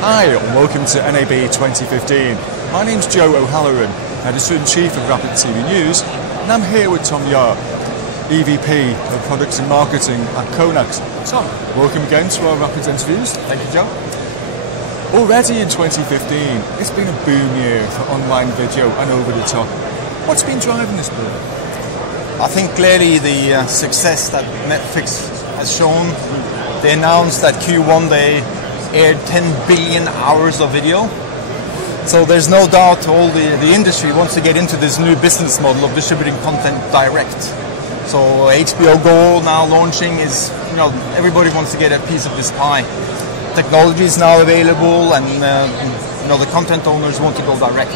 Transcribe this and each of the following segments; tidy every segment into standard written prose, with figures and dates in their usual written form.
Hi and welcome to NAB 2015. My name's Joe O'Halloran, Editor-in-Chief of Rapid TV News, and I'm here with Tom Jahr, EVP of Products and Marketing at Conax. Tom, welcome again to our Rapid interviews. Thank you, Joe. Already in 2015, it's been a boom year for online video and over-the-top. What's been driving this boom? I think clearly the success that Netflix has shown. They announced that Q1 they aired 10 billion hours of video. So there's no doubt all the industry wants to get into this new business model of distributing content direct. So HBO Go now launching is, everybody wants to get a piece of this pie. Technology is now available and the content owners want to go direct.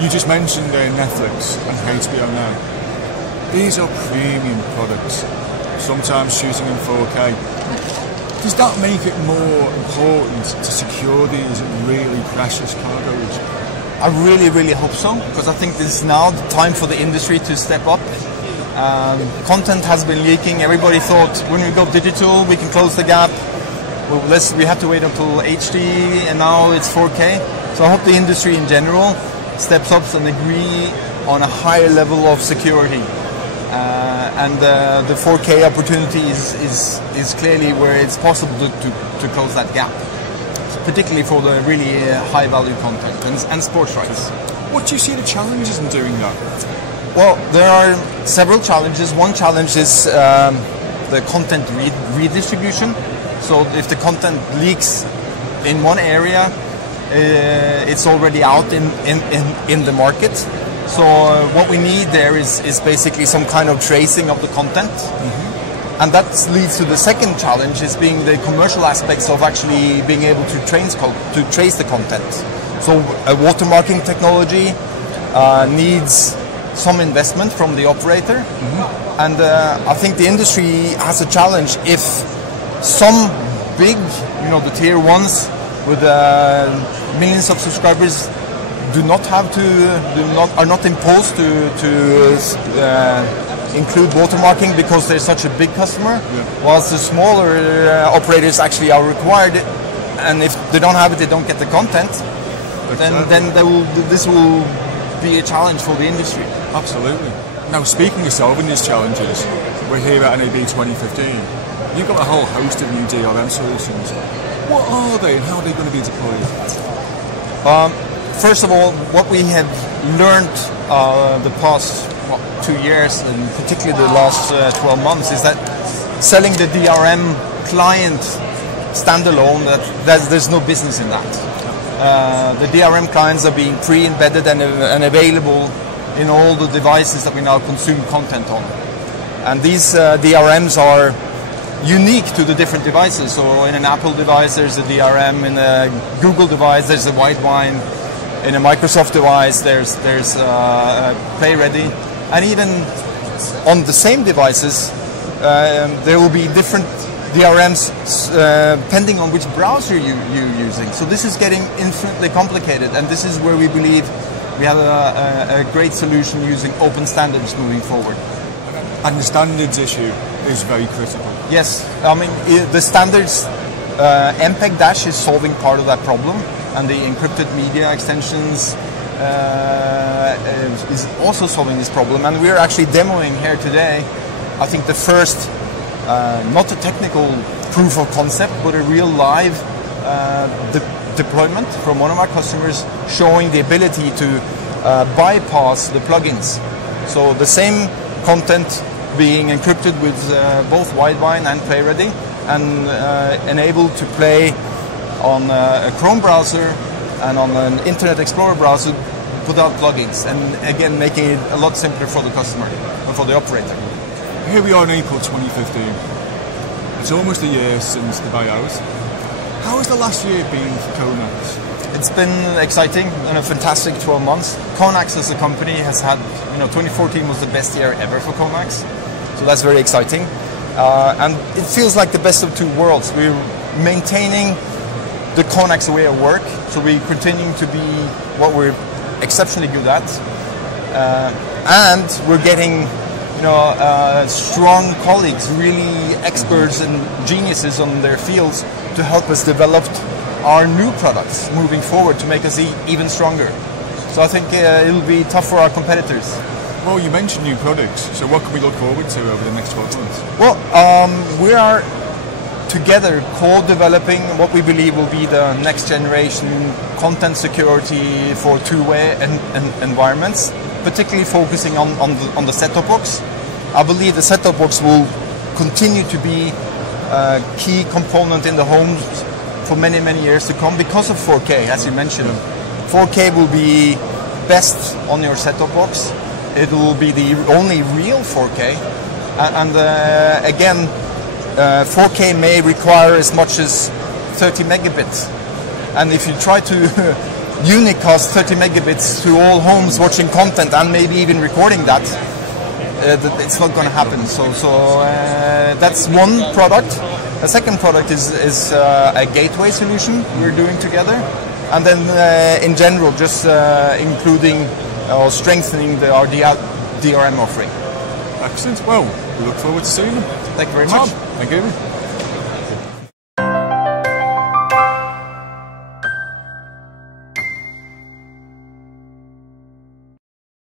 You just mentioned Netflix and HBO now. These are premium products, sometimes shooting in 4K. Does that make it more important to secure these really precious cargoes? I really hope so, because I think this is now the time for the industry to step up. Content has been leaking. Everybody thought when we go digital we can close the gap. Well, we have to wait until HD, and now it's 4K. So I hope the industry in general steps up and agree on a higher level of security. And the 4K opportunity is clearly where it's possible to close that gap, particularly for the really high value content and sports rights. What do you see the challenges in doing that? Well, there are several challenges. One challenge is the content redistribution. So if the content leaks in one area, it's already out in the market. So what we need there is basically some kind of tracing of the content. Mm-hmm. And that leads to the second challenge, is being the commercial aspects of actually being able to trace the content. So a watermarking technology needs some investment from the operator. Mm-hmm. And I think the industry has a challenge if some big, the tier ones with millions of subscribers are not imposed to include watermarking because they're such a big customer, whilst the smaller operators actually are required, and if they don't have it, they don't get the content. Then this will be a challenge for the industry. Absolutely. Now, speaking of solving these challenges, we're here at NAB 2015. You've got a whole host of new DRM solutions. What are they and how are they going to be deployed? First of all, what we have learned the past 2 years, and particularly the last 12 months, is that selling the DRM client standalone, there's no business in that. The DRM clients are being pre-embedded and available in all the devices that we now consume content on. And these DRMs are unique to the different devices. So in an Apple device, there's a DRM. In a Google device, there's a Widevine. In a Microsoft device, there's Play Ready, and even on the same devices, there will be different DRMs depending on which browser you're using. So this is getting infinitely complicated, and this is where we believe we have a great solution using open standards moving forward. And the standards issue is very critical. Yes, I mean the standards, MPEG- is solving part of that problem. And the encrypted media extensions is also solving this problem. And we're actually demoing here today, I think the first, not a technical proof of concept, but a real live deployment from one of our customers, showing the ability to bypass the plugins. So the same content being encrypted with both Widevine and Play Ready, and enabled to play on a Chrome browser and on an Internet Explorer browser without plugins, and again making it a lot simpler for the customer and for the operator. Here we are in April 2015. It's almost a year since the buyout. How has the last year been for Conax? It's been exciting and a fantastic 12 months. Conax as a company has had, 2014 was the best year ever for Conax, so that's very exciting. And it feels like the best of two worlds. We're maintaining the Conax way of work, so we continue to be what we're exceptionally good at, and we're getting strong colleagues, really experts and geniuses on their fields to help us develop are new products moving forward to make us even stronger. So I think it'll be tough for our competitors. Well, you mentioned new products, so what can we look forward to over the next 12 months? Well, we are together co-developing what we believe will be the next generation content security for two-way environments, particularly focusing on the set-top box. I believe the set-top box will continue to be a key component in the homes for many, many years to come because of 4K, as you mentioned. 4K will be best on your set-top box. It will be the only real 4K. Again, 4K may require as much as 30 megabits. And if you try to unicast 30 megabits to all homes watching content and maybe even recording that, it's not going to happen. So that's one product. The second product is a gateway solution we're doing together. And then in general, just including or strengthening our DRM offering. Excellent. Well, we look forward to seeing them. Thank you very much. Thank you.